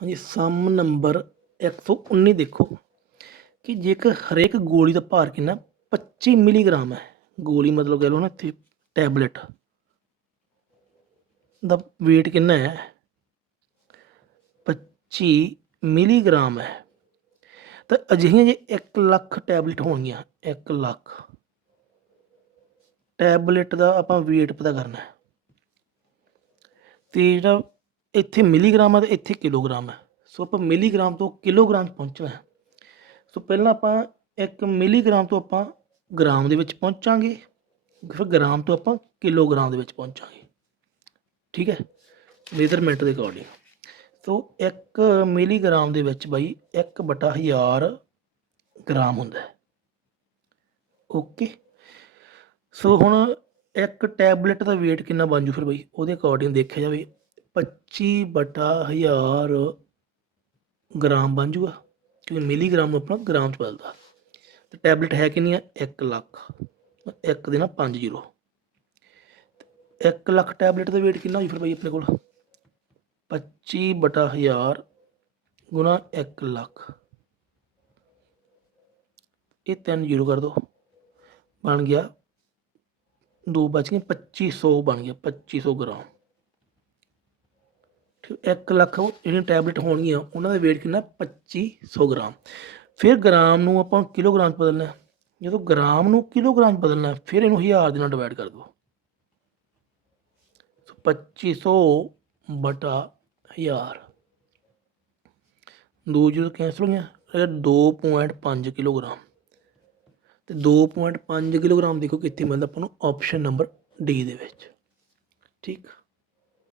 ਹਾਂਜੀ, ਸਮ ਨੰਬਰ 119 ਦੇਖੋ ਕਿ ਜੇਕਰ ਹਰੇਕ ਗੋਲੀ ਦਾ ਭਾਰ ਕਿੰਨਾ? 25 ਮਿਲੀਗ੍ਰਾਮ ਹੈ। ਗੋਲੀ ਮਤਲਬ ਕਹਿ ਲਓ ਨਾ ਇੱਥੇ ਟੈਬਲੇਟ ਦਾ weight ਕਿੰਨਾ ਹੈ? 25 ਮਿਲੀਗ੍ਰਾਮ ਹੈ। ਤਾਂ ਅਜਿਹੀਆਂ ਜੇ 1 ਲੱਖ ਟੈਬਲੇਟ ਹੋਣਗੀਆਂ 1 ਲੱਖ ਟੈਬਲੇਟ ਦਾ ਆਪਾਂ weight ਪਤਾ ਕਰਨਾ ਹੈ। ਤੇ ਜਿਹੜਾ ਇੱਥੇ ਮਿਲੀਗ੍ਰਾਮ ਹੈ ਤੇ ਇੱਥੇ ਕਿਲੋਗ੍ਰਾਮ ਹੈ ਸੋ ਆਪਾਂ ਮਿਲੀਗ੍ਰਾਮ ਤੋਂ ਕਿਲੋਗ੍ਰਾਮ 'ਚ ਪਹੁੰਚਣਾ ਹੈ। ਸੋ ਪਹਿਲਾਂ ਆਪਾਂ 1 ਮਿਲੀਗ੍ਰਾਮ ਤੋਂ ਆਪਾਂ ਗ੍ਰਾਮ ਦੇ ਵਿੱਚ ਪਹੁੰਚਾਂਗੇ। ਫਿਰ ਗ੍ਰਾਮ ਤੋਂ ਆਪਾਂ ਕਿਲੋਗ੍ਰਾਮ ਦੇ ਵਿੱਚ ਪਹੁੰਚਾਂਗੇ। ਠੀਕ ਹੈ? ਮੇਜ਼ਰਮੈਂਟ ਦੇ ਅਕੋਰਡਿੰਗ ਸੋ 1 ਮਿਲੀਗ੍ਰਾਮ ਦੇ ਵਿੱਚ ਬਾਈ 1 ਬਟਾ ਹਜ਼ਾਰ ਗ੍ਰਾਮ ਹੁੰਦਾ ਹੈ। ਓਕੇ? ਸੋ ਹੁਣ ਇੱਕ ਟੈਬਲੇਟ ਦਾ weight ਕਿੰਨਾ ਬਣ ਜੂ ਫਿਰ ਬਾਈ? ਉਹਦੇ ਅਕੋਰਡਿੰਗ ਦੇਖਿਆ ਜਾਵੇ। 25 ਬਟਾ ਹਜ਼ਾਰ ਗ੍ਰਾਮ ਬਣ ਜੂਗਾ, ਕਿਉਂਕਿ ਮਿਲੀਗ੍ਰਾਮ ਨੂੰ ਆਪਣਾ ਗ੍ਰਾਮ ਚ ਬਦਲਦਾ। ਤੇ ਟੈਬਲੇਟ ਹੈ ਕਿੰਨੀ ਆ? 1 ਲੱਖ। 1 ਦੇ ਨਾਲ 5 ਜ਼ੀਰੋ। 1 ਲੱਖ ਟੈਬਲੇਟ ਦਾ weight ਕਿੰਨਾ ਹੋਈ ਫਿਰ ਬਾਈ ਆਪਣੇ ਕੋਲ? 25 ਬਟਾ ਹਜ਼ਾਰ ਗੁਣਾ 1 ਲੱਖ। ਇਹ ਤਿੰਨ ਜ਼ੀਰੋ ਕਰ ਦੋ। ਬਣ ਗਿਆ, ਦੋ ਬਚ ਗਏ 2500 ਬਣ ਗਿਆ 2500 ਗ੍ਰਾਮ। 1 ਲੱਖ ਜਿਹੜੀਆਂ ਟੈਬਲੇਟ ਹੋਣਗੀਆਂ, ਉਹਨਾਂ ਦਾ weight ਕਿੰਨਾ? 2500 ਗ੍ਰਾਮ। ਫਿਰ ਗ੍ਰਾਮ ਨੂੰ ਆਪਾਂ ਕਿਲੋਗ੍ਰਾਮ 'ਚ ਬਦਲਣਾ ਜਦੋਂ ਗ੍ਰਾਮ ਨੂੰ ਕਿਲੋਗ੍ਰਾਮ 'ਚ ਬਦਲਣਾ ਫਿਰ ਇਹਨੂੰ ਹਜ਼ਾਰ ਦੇ ਨਾਲ ਡਿਵਾਈਡ ਕਰ ਦਿਓ। ਸੋ 2500 ਬਟਾ ਹਜ਼ਾਰ। ਦੋ ਜਦੋਂ ਕੈਂਸਲ ਹੋ ਗਿਆ ਰਹਿ ਗਿਆ 2.5 ਕਿਲੋਗ੍ਰਾਮ। ਤੇ 2.5 ਕਿਲੋਗ੍ਰਾਮ ਦੇਖੋ ਕਿੱਥੇ ਮਿਲਦਾ ਆਪਾਂ ਨੂੰ ਆਪਸ਼ਨ ਨੰਬਰ ਡੀ ਦੇ ਵਿੱਚ। ਠੀਕ?